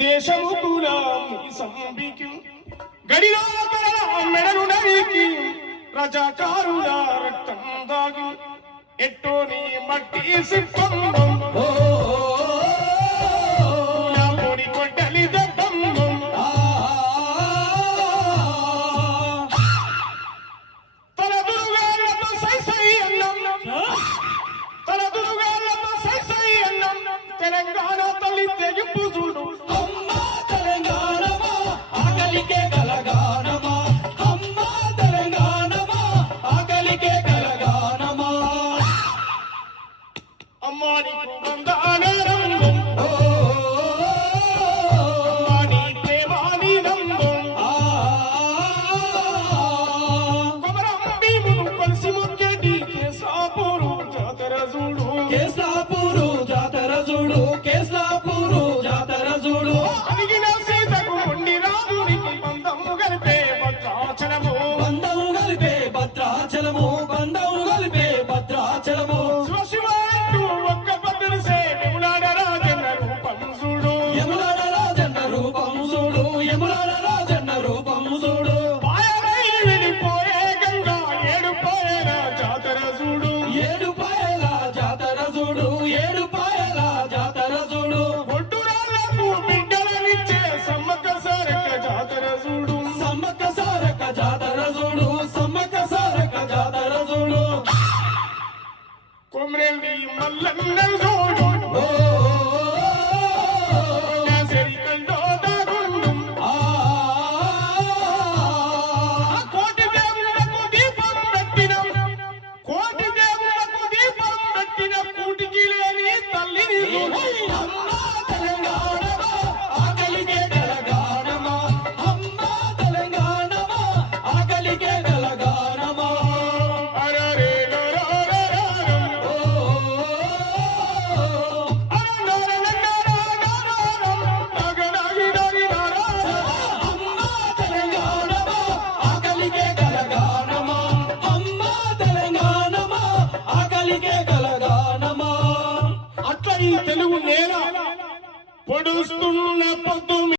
దేశము కూడా సంబికి గడిలో మెడలు నరికి రజాకారుల రక్తం దాగి ఎట్టోని మట్టి సిప్పందం పొడి కొట్టలి దెబ్బందం తన దుర్గాలతో సై సై అన్నం తన దుర్గాలతో సై సై అన్నం తెలంగాణ తల్లి తెగింపు చూడు అమ్మా తెలంగాణమా ఆకలికే కలగానమా అమ్మా తెలంగాణమా ఆకలికే కలగానమా అమ్మా నీకు వందనాలు రంగం అమ్మా నీ ప్రేమాని రంగం కొమరం భీమును కలిసి మొక్కేటి కేసాపూరు జాతర చూడు కేస్లాపూరు జాతర చూడు కేస్లాపూరు జాతర చూడు అడిగిన సీతకు ఉండి రామునికి బంధము కలిపే భద్రాచలము బంధము కలిపే భద్రాచలము బంధము కలిపే భద్రాచలము శివ శివ అంటూ ఒక్క పద్దులు సేములాడ రాజన్న రూపం చూడు యములాడ రాజన్న రూపం చూడు యములాడ రాజన్న రూపం చూడు పాయలై వెళ్ళిపోయే గంగా ఏడుపోయేన జాతర చూడు ఏడుపాయల జాతర చూడు ఏడుపాయల జాతర చూడు ఒడ్డురాళ్లకు బిడ్డలనిచ్చే సమ్మక్క సారక్క జాతర చూడు సమ్మక్క సారక్క జాతర చూడు సమ్మక్క సారక్క జాతర చూడు కొమ్రెల్లి మల్లన్న చూడు ఓ నా సెరికల్లో దాగుండు ఆ కోటి దేవుళ్లకు దీపం పెట్టినం కోటి దేవుళ్లకు దీపం పెట్టిన కూటికి లేని తల్లిని చూడు అమ్మా తెలంగాణమా ఆకలికే కలగానమా అమ్మా తెలంగాణమా ఆకలికే కలగానమా అరరే నరరరరం. ఓ అమ్మా తెలంగాణమా ఆకలికే కలగానమా అమ్మా తెలంగాణమా ఆకలికే కలగానమా అట్లా ఈ తెలుగు నేల పొడుస్తున్న పొద్దు